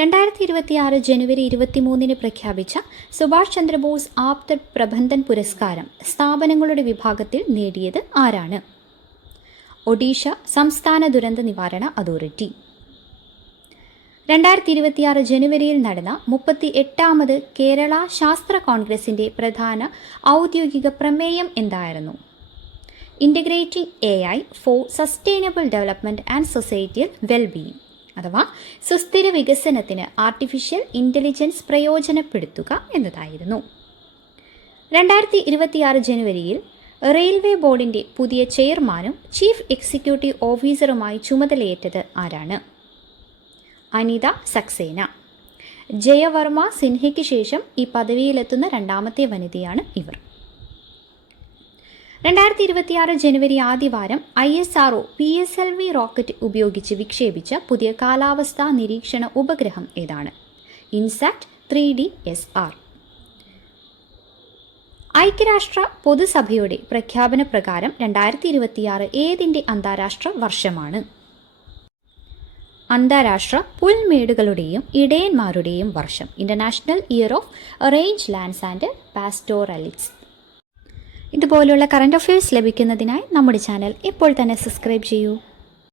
2026 ജനുവരി 23 പ്രഖ്യാപിച്ച സുഭാഷ് ചന്ദ്രബോസ് ആപ്ത പ്രബന്ധൻ പുരസ്കാരം സ്ഥാപനങ്ങളുടെ വിഭാഗത്തിൽ നേടിയത് ആരാണ്? ഒഡീഷ സംസ്ഥാന ദുരന്ത നിവാരണ അതോറിറ്റി. 2026 ജനുവരിയിൽ നടന്ന 38ാമത് കേരള ശാസ്ത്ര കോൺഗ്രസിന്റെ പ്രധാന ഔദ്യോഗിക പ്രമേയം എന്തായിരുന്നു? Integrating AI four sustainable development and societal wellbeing, അഥവാ സുസ്ഥിര വികസനത്തിന് ആർട്ടിഫിഷ്യൽ ഇൻ്റലിജൻസ് പ്രയോജനപ്പെടുത്തുക എന്നതായിരുന്നു. 2026 ജനുവരിയിൽ റെയിൽവേ ബോർഡിൻ്റെ പുതിയ ചെയർമാനും ചീഫ് എക്സിക്യൂട്ടീവ് ഓഫീസറുമായി ചുമതലയേറ്റത് ആരാണ്? അനിത സക്സേന. ജയവർമ്മ സിൻഹയ്ക്ക് ശേഷം ഈ പദവിയിലെത്തുന്ന രണ്ടാമത്തെ വനിതയാണ് ഇവർ. 2026 ജനുവരി ആദ്യവാരം ISRO PSLV റോക്കറ്റ് ഉപയോഗിച്ച് വിക്ഷേപിച്ച പുതിയ കാലാവസ്ഥാ നിരീക്ഷണ ഉപഗ്രഹം ഏതാണ്? INSAT 3D SR. ഐക്യരാഷ്ട്ര പൊതുസഭയുടെ പ്രഖ്യാപന പ്രകാരം 2026 ഏതിൻ്റെ അന്താരാഷ്ട്ര വർഷമാണ്? അന്താരാഷ്ട്ര പുൽമേടുകളുടെയും ഇടയന്മാരുടെയും വർഷം, international year of range lands and pastoralists. ഇതുപോലുള്ള കറണ്ട് അഫയേഴ്സ് ലഭിക്കുന്നതിനായി നമ്മുടെ ചാനൽ ഇപ്പോൾ തന്നെ സബ്സ്ക്രൈബ് ചെയ്യൂ.